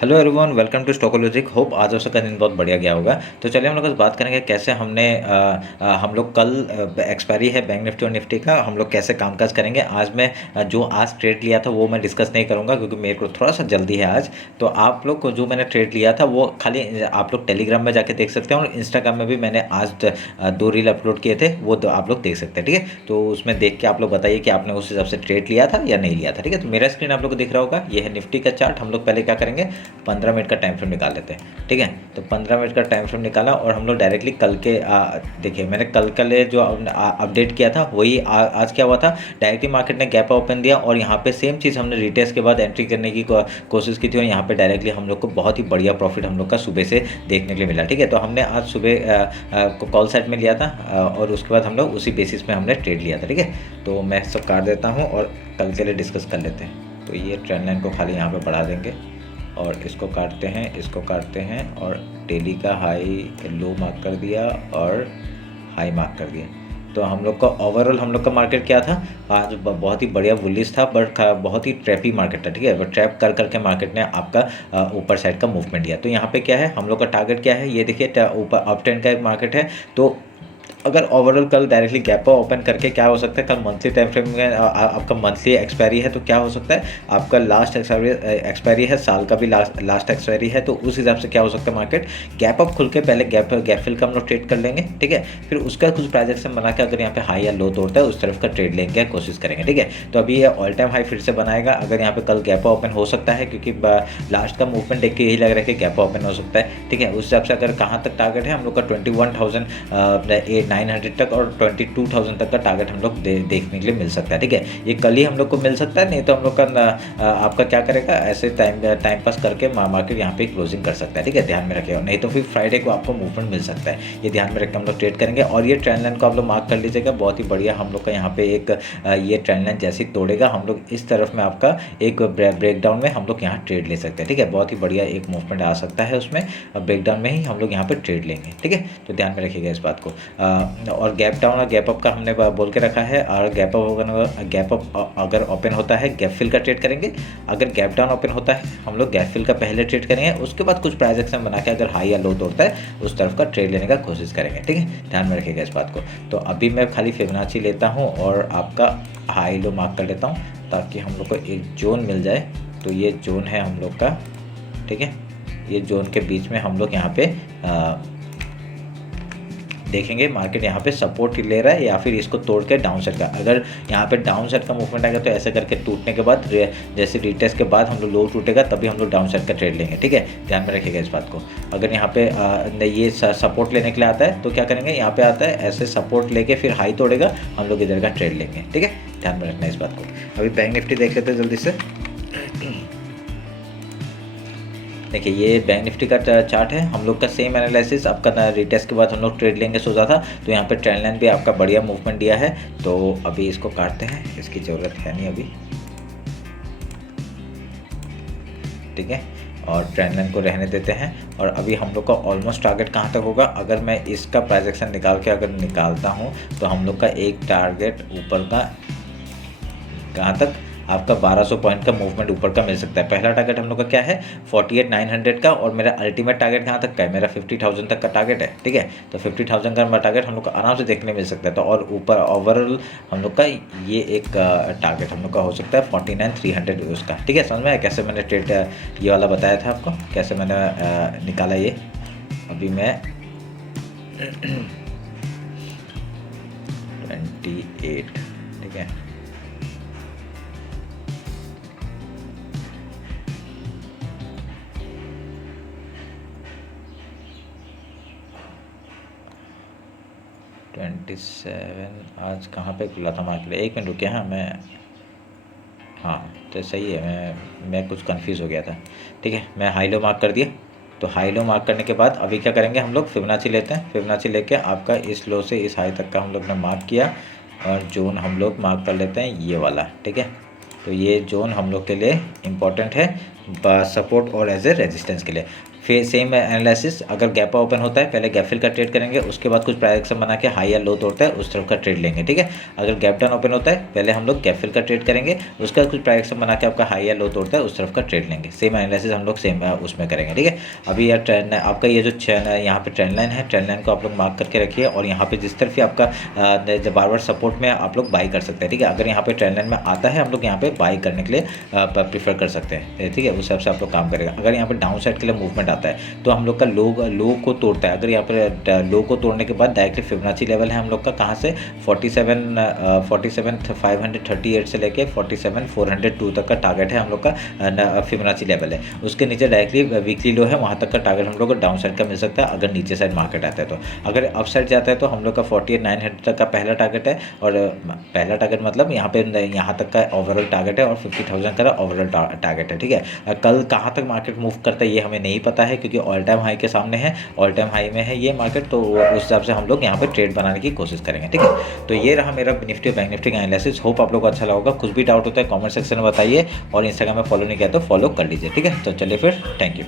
Hello everyone, welcome to स्टोकोलॉजिक। Hope आज आपका दिन बहुत बढ़िया गया होगा। तो चलिए हम लोग आज बात करेंगे कैसे हम लोग कल एक्सपायरी है बैंक निफ्टी और निफ्टी का, हम लोग कैसे कामकाज करेंगे। आज मैं जो आज ट्रेड लिया था वो मैं डिस्कस नहीं करूंगा क्योंकि मेरे को थोड़ा सा जल्दी है आज। तो आप लोग को जो मैंने ट्रेड लिया था वो खाली आप लोग टेलीग्राम में जाके देख सकते हैं और इंस्टाग्राम में भी मैंने आज दो रील अपलोड किए थे, वो आप लोग देख सकते हैं। ठीक है, तो उसमें देख के आप लोग बताइए कि आपने उस हिसाब से ट्रेड लिया था या नहीं लिया था। ठीक है, तो मेरा स्क्रीन आप लोग को दिख रहा होगा, ये है निफ्टी का चार्ट। हम लोग पहले क्या करेंगे, 15 मिनट का टाइम फ्रेम निकाल लेते हैं। ठीक है, तो 15 मिनट का टाइम फ्रेम निकाला और हम लोग डायरेक्टली कल के देखिए मैंने कल के लिए जो अपडेट किया था वही आज क्या हुआ था। डायरेक्टली मार्केट ने गैप ओपन दिया और यहाँ पे सेम चीज़ हमने रिटेस्ट के बाद एंट्री करने की कोशिश की थी और यहाँ पे डायरेक्टली हम लोग को बहुत ही बढ़िया प्रॉफिट हम लोग का सुबह से देखने के लिए मिला। ठीक है, तो हमने आज सुबह कॉल सेट में लिया था और उसके बाद हम लोग उसी बेसिस में हमने ट्रेड लिया था। ठीक है, तो मैं सब काट देता हूँ और कल के लिए डिस्कस कर लेते हैं। तो ये ट्रेंड लाइन को खाली यहाँ पे बढ़ा देंगे और इसको काटते हैं, इसको काटते हैं और डेली का हाई लो मार्क कर दिया और हाई मार्क कर दिया। तो हम लोग का ओवरऑल हम लोग का मार्केट क्या था आज, बहुत ही बढ़िया बुलिश था बट बहुत ही ट्रैपी मार्केट था। ठीक है, बट ट्रैप कर करके मार्केट ने आपका ऊपर साइड का मूवमेंट दिया। तो यहाँ पे क्या है, हम लोग का टारगेट क्या है, ये देखिए ऊपर अप ट्रेंड का एक मार्केट है। तो अगर ओवरऑल कल डायरेक्टली गैप ओपन करके क्या हो सकता है, कल मंथली टाइम फ्रेम में आपका मंथली एक्सपायरी है तो क्या हो सकता है, आपका लास्ट एक्सपायरी है, साल का भी लास्ट एक्सपायरी है। तो उस हिसाब से क्या हो सकता है, मार्केट गैप अप खुल के पहले गैप फिल का हम लोग ट्रेड कर लेंगे। ठीक है, फिर उसका कुछ प्रोजेक्शन बना के अगर यहाँ पे हाई या लो तोड़ता है उस तरफ का ट्रेड लेंगे, कोशिश करेंगे। ठीक है, तो अभी ये ऑल टाइम हाई फिर से बनाएगा। अगर यहाँ पे कल गैप ओपन हो सकता है क्योंकि लास्ट का मूवमेंट देख के यही लग रहा है कि गैप ओपन हो सकता है। ठीक है, उस हिसाब से अगर कहाँ तक टारगेट है हम लोग का 21,900 तक और 22,000 तक का टारगेट हम लोग देखने के लिए मिल सकता है। ठीक है, ये कल ही हम लोग को मिल सकता है, नहीं तो हम लोग का आपका क्या करेगा, ऐसे टाइम पास करके मार्केट यहाँ पे क्लोजिंग कर सकता है। ठीक है, ध्यान में रखिएगा, नहीं तो फिर फ्राइडे को आपको मूवमेंट मिल सकता है। ये ध्यान में रख के हम लोग ट्रेड करेंगे और ये ट्रेंड लाइन को आप लोग मार्क कर लीजिएगा। बहुत ही बढ़िया हम लोग का यहाँ पे एक ये ट्रेंड लाइन जैसे तोड़ेगा हम लोग इस तरफ में आपका एक ब्रेकडाउन में हम लोग यहाँ ट्रेड ले सकते हैं। ठीक है, बहुत ही बढ़िया एक मूवमेंट आ सकता है उसमें, ब्रेकडाउन में ही हम लोग यहाँ पे ट्रेड लेंगे। ठीक है, तो ध्यान में रखिएगा इस बात को। और गैप डाउन और गैप अप का हमने बोल के रखा है। और गैप अप अगर ओपन होता है गैप फिल का ट्रेड करेंगे, अगर गैप डाउन ओपन होता है हम लोग गैप फिल का पहले ट्रेड करेंगे, उसके बाद कुछ प्राइजेक्शन बना के अगर हाई या लो तोड़ता है उस तरफ का ट्रेड लेने का कोशिश करेंगे। ठीक है, ध्यान में रखिएगा इस बात को। तो अभी मैं खाली फिबोनाची लेता हूँ और आपका हाई लो मार्क कर लेता हूँ ताकि हम लोग को एक जोन मिल जाए। तो ये जोन है हम लोग का। ठीक है, ये जोन के बीच में हम लोग यहाँ पे देखेंगे मार्केट यहाँ पे सपोर्ट ले रहा है या फिर इसको तोड़ के डाउन साइड का, अगर यहाँ पे डाउन साइड का मूवमेंट आएगा तो ऐसे करके टूटने के बाद जैसे रिटेस्ट के बाद हम लोग लो टूटेगा तभी हम लोग डाउन साइड का ट्रेड लेंगे। ठीक है, ध्यान में रखिएगा इस बात को। अगर यहाँ पे ये सपोर्ट लेने के लिए आता है तो क्या करेंगे, यहाँ पे आता है ऐसे सपोर्ट लेके फिर हाई तोड़ेगा, हम लोग इधर का ट्रेड लेंगे। ठीक है, ध्यान में रखना इस बात को। अभी बैंक निफ्टी देख लेते हैं जल्दी से। देखिए ये बैंक निफ्टी का चार्ट है, हम लोग का सेम एनालिसिस आपका रिटेस्ट के बाद हम लोग ट्रेड लेंगे सोचा था। तो यहाँ पे ट्रेंड लाइन भी आपका बढ़िया मूवमेंट दिया है। तो अभी इसको काटते हैं, इसकी ज़रूरत है नहीं अभी। ठीक है, और ट्रेंड लाइन को रहने देते हैं। और अभी हम लोग का ऑलमोस्ट टारगेट कहाँ तक होगा, अगर मैं इसका प्रोजेक्शन निकाल के अगर निकालता हूँ तो हम लोग का एक टारगेट ऊपर का कहाँ तक आपका 1200 पॉइंट का मूवमेंट ऊपर का मिल सकता है। पहला टारगेट हम लोग का क्या है 48,900 का और मेरा अल्टीमेट टारगेट कहाँ तक का है, मेरा 50,000 तक का टारगेट है। ठीक है, तो 50,000 का टारगेट हम लोग को आराम से देखने मिल सकता है। तो और ऊपर ओवरऑल हम लोग का ये एक टारगेट हम लोग का हो सकता है 49,300 उसका। ठीक है, समझ में कैसे मैंने ट्रेड ये वाला बताया था आपको, कैसे मैंने निकाला ये। अभी मैं 28 ठीक है, आज कहाँ पे खुला था मार्केट, एक मिनट रुकिए। हाँ मैं हाँ तो सही है, मैं कुछ कंफ्यूज हो गया था। ठीक है, मैं हाई लो मार्क कर दिया। तो हाई लो मार्क करने के बाद अभी क्या करेंगे, हम लोग फिबोनाची लेते हैं। फिबोनाची लेके आपका इस लो से इस हाई तक का हम लोग ने मार्क किया और जोन हम लोग मार्क कर लेते हैं ये वाला। ठीक है, तो ये जोन हम लोग के लिए इम्पॉर्टेंट है सपोर्ट और एज ए रेजिस्टेंस के लिए। फिर सेम एनालिसिस, अगर गैप ओपन होता है पहले गैप फिल का ट्रेड करेंगे, उसके बाद कुछ प्राइस एक्शन बना के हाई या लो तोड़ता है उस तरफ का ट्रेड लेंगे, ठीक है। अगर गैप डाउन ओपन होता है पहले हम लोग गैप फिल का ट्रेड करेंगे, उसका कुछ प्राइस एक्शन बना के आपका हाई या लो तोड़ता है उस तरफ का ट्रेड लेंगे। सेम एनालिसिस हम लोग सेम उसमें करेंगे, ठीक है। अभी यार ट्रेंड आपका ये जो यहाँ पे ट्रेंड लाइन है, ट्रेंड लाइन को आप लोग मार्क करके रखिए और यहाँ पे जिस तरफ ही आपका जब बार बार सपोर्ट में आप लोग बाई कर सकते हैं, ठीक है। अगर यहाँ पे ट्रेंड लाइन में आता है हम लोग यहाँ पे बाई करने के लिए प्रीफर कर सकते हैं, ठीक है। उस हिसाब से आप लोग काम करेगा। अगर यहाँ पे डाउन साइड के लिए मूवमेंट आता है तो हम लोग का लो को तोड़ता है, अगर यहाँ पर लो को तोड़ने के बाद डायरेक्टली फिबोनाची लेवल है हम लोग का कहाँ से 47,538 से लेके 47,402 तक का टारगेट है हम लोग का फिबोनाची लेवल है। उसके नीचे डायरेक्टली वीकली लो है, वहाँ तक का टारगेट हम लोग को डाउन साइड का मिल सकता है अगर नीचे साइड मार्केट आता है तो। अगर अप साइड जाता है तो हम लोग का 48,900 तक का पहला टारगेट है, और पहला टारगेट मतलब यहाँ पे यहाँ तक का ओवरऑल टारगेट है और 50,000 का ओवरऑल टारगेट है, ठीक है। कल कहाँ तक मार्केट मूव करता है ये हमें नहीं पता है, क्योंकि ऑल टाइम हाई के सामने है, ऑल टाइम हाई में है ये मार्केट, तो उस हिसाब से हम लोग यहाँ पे ट्रेड बनाने की कोशिश करेंगे, ठीक है। तो ये रहा मेरा निफ्टी बैंक निफ्टी का एनालिसिस। होप आप लोग को अच्छा लगा। कुछ भी डाउट होता है कमेंट सेक्शन में बताइए, और इंस्टाग्राम में फॉलो नहीं किया तो फॉलो कर लीजिए, ठीक है। तो चलिए फिर, थैंक यू।